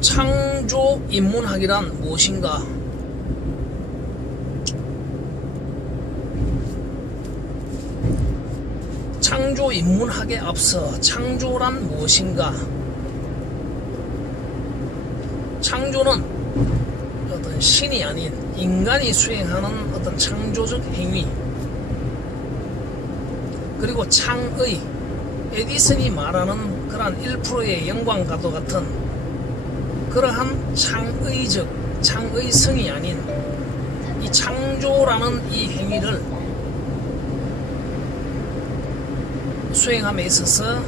창조 인문학이란 무엇인가? 창조 인문학에 앞서 창조란 무엇인가? 창조는 어떤 신이 아닌 인간이 수행하는 어떤 창조적 행위, 그리고 창의, 에디슨이 말하는 그러한 1%의 영광과도 같은 그러한 창의성이 아닌 이 창조라는 이 행위를 수행함에 있어서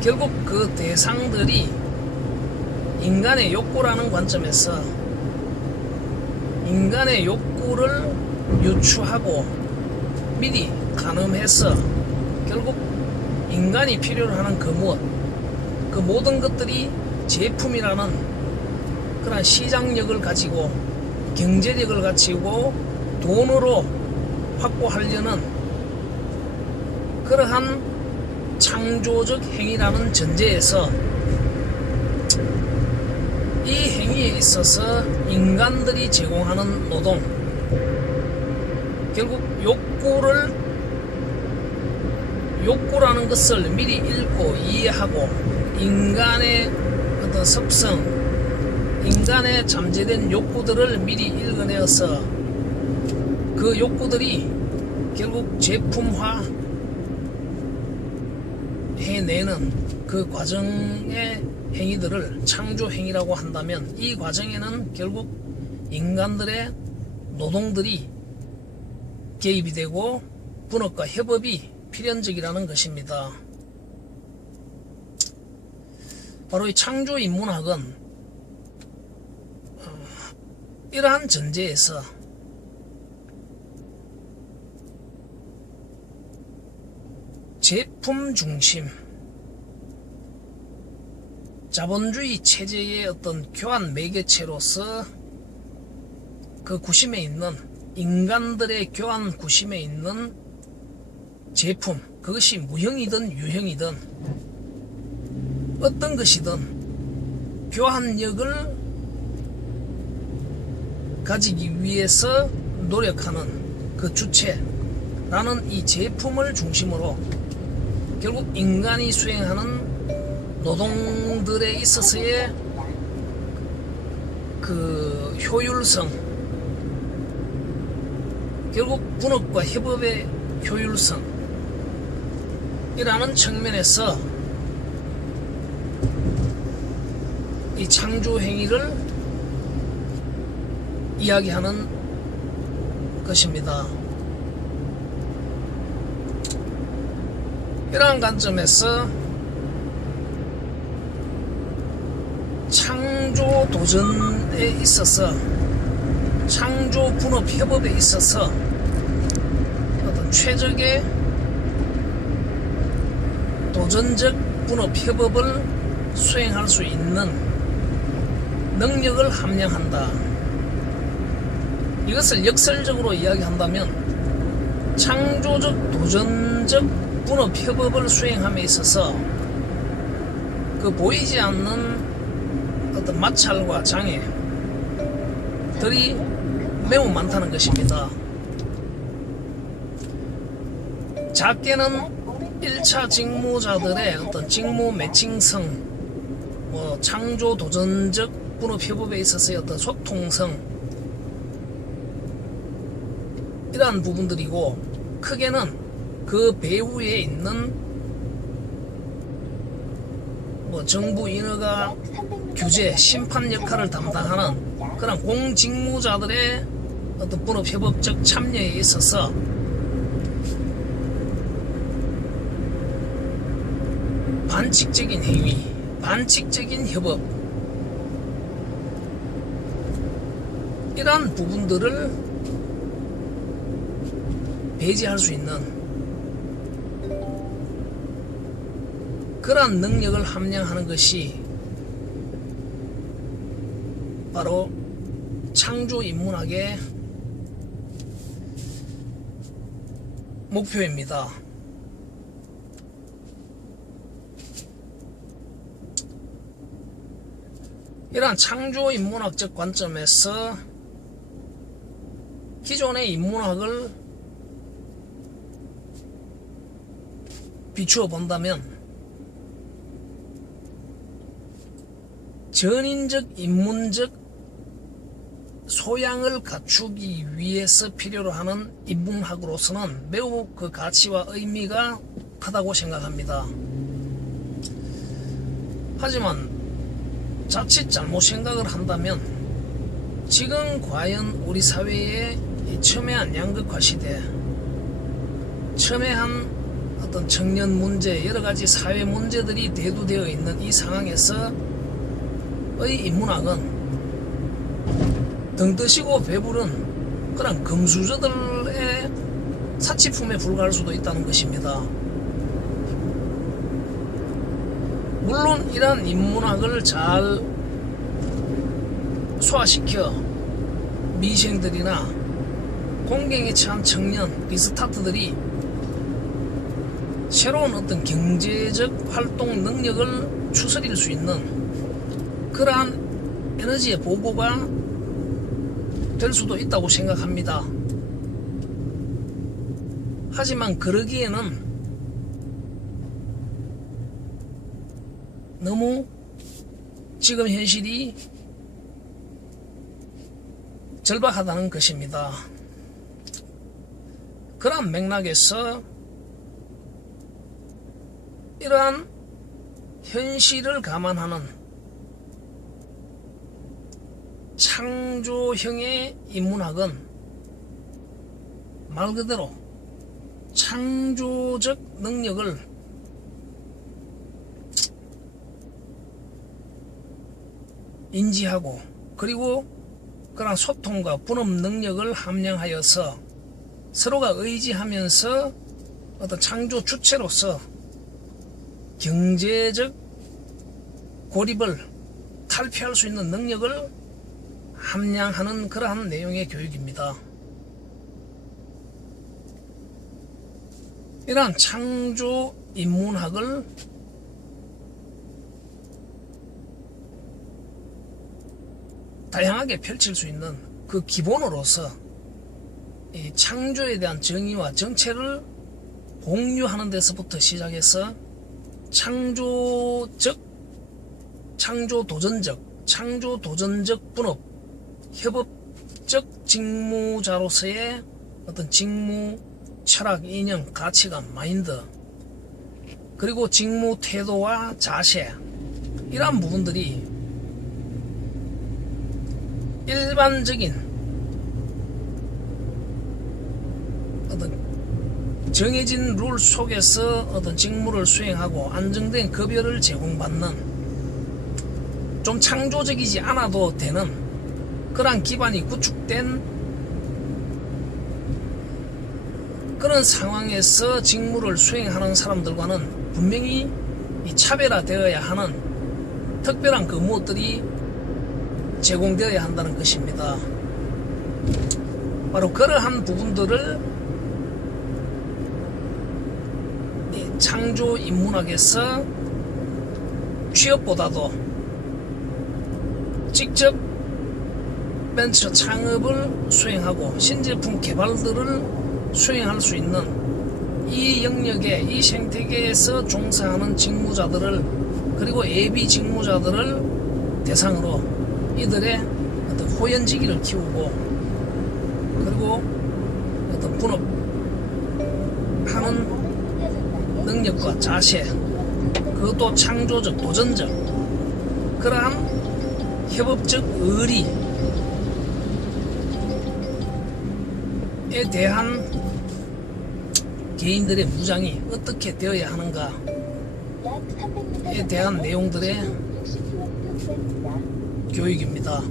결국 그 대상들이 인간의 욕구라는 관점에서 인간의 욕구를 유추하고 미리 가늠해서 결국 인간이 필요로 하는 그 모든 것들이 제품이라는 그런 시장력을 가지고 경제력을 가지고 돈으로 확보하려는 그러한 창조적 행위라는 전제에서 이 행위에 있어서 인간들이 제공하는 노동, 결국 욕구라는 것을 미리 읽고 이해하고 인간의 어떤 습성, 인간의 잠재된 욕구들을 미리 읽어내어서 그 욕구들이 결국 제품화 해내는 그 과정의 행위들을 창조 행위라고 한다면, 이 과정에는 결국 인간들의 노동들이 개입이 되고 분업과 협업이 필연적이라는 것입니다. 바로 이 창조 인문학은 이러한 전제에서 제품 중심, 자본주의 체제의 어떤 교환 매개체로서 그 구심에 있는 인간들의 교환 구심에 있는 제품, 그것이 무형이든 유형이든 어떤 것이든 교환력을 가지기 위해서 노력하는 그 주체라는 이 제품을 중심으로 결국 인간이 수행하는 노동들에 있어서의 그 효율성, 결국 분업과 협업의 효율성 이라는 측면에서 이 창조 행위를 이야기하는 것입니다. 이러한 관점에서 창조 도전에 있어서, 창조 분업 협업에 있어서 어떤 최적의 도전적 분업 협업을 수행할 수 있는 능력을 함양한다. 이것을 역설적으로 이야기한다면 창조적 도전적 분업 협업을 수행함에 있어서 그 보이지 않는 어떤 마찰과 장애들이 매우 많다는 것입니다. 작게는 1차 직무자들의 어떤 직무 매칭성, 창조 도전적 분업 협업에 있어서의 어떤 소통성, 이러한 부분들이고, 크게는 그 배후에 있는 정부 인허가 규제, 심판 역할을 담당하는 그런 공직무자들의 어떤 분업협업적 참여에 있어서 반칙적인 행위, 반칙적인 협업, 이러한 부분들을 배제할 수 있는 그러한 능력을 함양하는 것이 바로 창조 인문학의 목표입니다. 이러한 창조 인문학적 관점에서 기존의 인문학을 비추어 본다면 전인적 인문적 소양을 갖추기 위해서 필요로 하는 인문학으로서는 매우 그 가치와 의미가 크다고 생각합니다. 하지만 자칫 잘못 생각을 한다면 지금 과연 우리 사회의 첨예한 양극화 시대, 첨예한 어떤 청년 문제, 여러가지 사회 문제들이 대두되어 있는 이 상황에서의 인문학은 등 뜨시고 배부른 그런 금수저들의 사치품에 불과할 수도 있다는 것입니다. 물론 이러한 인문학을 잘 소화시켜 미생들이나 공경에 처한 청년 비스타트들이 새로운 어떤 경제적 활동 능력을 추스릴 수 있는 그러한 에너지의 보고가 될 수도 있다고 생각합니다. 하지만 그러기에는 너무 지금 현실이 절박하다는 것입니다. 그런 맥락에서 이러한 현실을 감안하는 창조형의 인문학은 말 그대로 창조적 능력을 인지하고 그리고 그런 소통과 분업 능력을 함량하여서 서로가 의지하면서 어떤 창조 주체로서 경제적 고립을 탈피할 수 있는 능력을 함량하는 그러한 내용의 교육입니다. 이러한 창조 인문학을 다양하게 펼칠 수 있는 그 기본으로서 이 창조에 대한 정의와 정체를 공유하는 데서부터 시작해서 창조적, 창조도전적 분업, 협업적 직무자로서의 어떤 직무 철학, 이념, 가치관, 마인드, 그리고 직무 태도와 자세, 이러한 부분들이 일반적인 어떤 정해진 룰 속에서 어떤 직무를 수행하고 안정된 급여를 제공받는 좀 창조적이지 않아도 되는 그러한 기반이 구축된 그런 상황에서 직무를 수행하는 사람들과는 분명히 이 차별화되어야 하는 특별한 그 무엇들이 제공되어야 한다는 것입니다. 바로 그러한 부분들을 창조 인문학에서 취업보다도 직접 벤처 창업을 수행하고 신제품 개발들을 수행할 수 있는 이 영역에, 이 생태계에서 종사하는 직무자들을, 그리고 예비 직무자들을 대상으로 이들의 어떤 호연지기를 키우고 그리고 어떤 분업하는 능력과 자세, 그것도 창조적, 도전적 그러한 협업적 의리에 대한 개인들의 무장이 어떻게 되어야 하는가에 대한 내용들의 교육입니다.